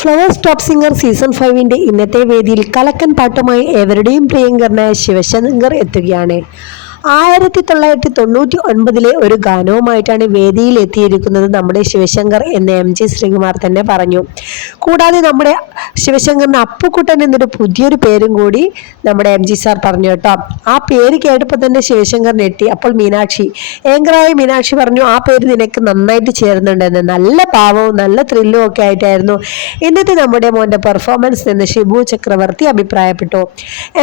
Flowers top singer season 5 ഇന്നത്തെ വേദിയിൽ കലക്കൻ പാട്ടുമായി എവരുടെയും പ്രിയങ്കരനായ ശിവശങ്കർ എത്തുകയാണ്. 1999 ഒരു ഗാനവുമായിട്ടാണ് വേദിയിൽ എത്തിയിരിക്കുന്നത് നമ്മുടെ ശിവശങ്കർ എന്ന് MG ശ്രീകുമാർ തന്നെ പറഞ്ഞു. കൂടാതെ നമ്മുടെ ശിവശങ്കറിന് അപ്പുക്കുട്ടൻ എന്നൊരു പുതിയൊരു പേരും കൂടി നമ്മുടെ MG സാർ പറഞ്ഞു കേട്ടോ. ആ പേര് കേട്ടപ്പോൾ തന്നെ ശിവശങ്കർ ഞെട്ടി. അപ്പോൾ ഏങ്കറായ മീനാക്ഷി പറഞ്ഞു, ആ പേര് നിനക്ക് നന്നായിട്ട് ചേരുന്നുണ്ടെന്ന്. നല്ല ഭാവവും നല്ല ത്രില്ലും ഒക്കെ ആയിട്ടായിരുന്നു ഇന്നത്തെ നമ്മുടെ മോൻ്റെ പെർഫോമൻസ് എന്ന് ഷിബു ചക്രവർത്തി അഭിപ്രായപ്പെട്ടു.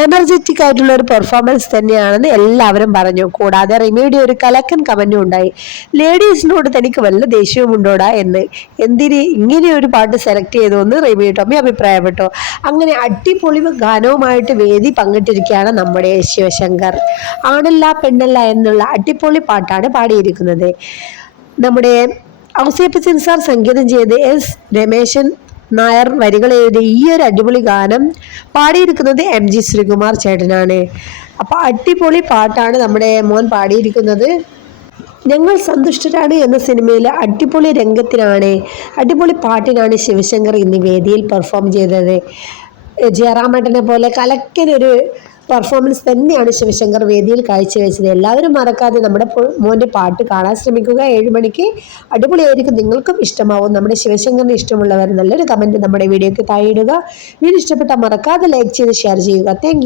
എനർജറ്റിക് ആയിട്ടുള്ള ഒരു പെർഫോമൻസ് തന്നെയാണെന്ന് എല്ലാവരും പറഞ്ഞു. കൂടാതെ റിമിയുടെ ഒരു കലക്കൻ കമന്റും ഉണ്ടായി. ലേഡീസിനോട് തനിക്ക് വല്ല ദേഷ്യവും ഉണ്ടോടാ എന്ന്, എന്തിന് ഇങ്ങനെ ഒരു പാട്ട് സെലക്ട് ചെയ്തു എന്ന് റിമി ടോമി അഭിപ്രായപ്പെട്ടു. അങ്ങനെ അടിപൊളി ഗാനവുമായിട്ട് വേദി പങ്കിട്ടിരിക്കുകയാണ് നമ്മുടെ ശിവശങ്കർ. ആണല്ല പെണ്ണല്ല എന്നുള്ള അടിപൊളി പാട്ടാണ് പാടിയിരിക്കുന്നത്. നമ്മുടെ ഔസേപ്പച്ചൻ സാർ സംഗീതം ചെയ്ത് S രമേശൻ നായർ വരികൾ എഴുതിയ ഈ ഒരു അടിപൊളി ഗാനം പാടിയിരിക്കുന്നത് MG ശ്രീകുമാർ ചേട്ടനാണ്. അപ്പോൾ അടിപൊളി പാട്ടാണ് നമ്മുടെ മോൻ പാടിയിരിക്കുന്നത്. ഞങ്ങൾ സന്തുഷ്ടരാണ് എന്ന സിനിമയിലെ അടിപൊളി രംഗത്തിനാണ്, അടിപൊളി പാട്ടിനാണ് ശിവശങ്കർ ഇന്ന് വേദിയിൽ പെർഫോം ചെയ്തത്. ജയറാമേട്ടനെ പോലെ കലക്കനൊരു പെർഫോമൻസ് തന്നെയാണ് ശിവശങ്കർ വേദിയിൽ കാഴ്ചവെച്ചത്. എല്ലാവരും മറക്കാതെ നമ്മുടെ മോൻ്റെ പാട്ട് കാണാൻ ശ്രമിക്കുക. 7 മണിക്ക് അടിപൊളിയായിരിക്കും, നിങ്ങൾക്കും ഇഷ്ടമാവും. നമ്മുടെ ശിവശങ്കറിന് ഇഷ്ടമുള്ളവർ നല്ലൊരു കമൻറ്റ് നമ്മുടെ വീഡിയോയ്ക്ക് താഴെ ഇടുക. വീഡിയോ ഇഷ്ടപ്പെട്ടാൽ മറക്കാതെ ലൈക്ക് ചെയ്ത് ഷെയർ ചെയ്യുക. താങ്ക്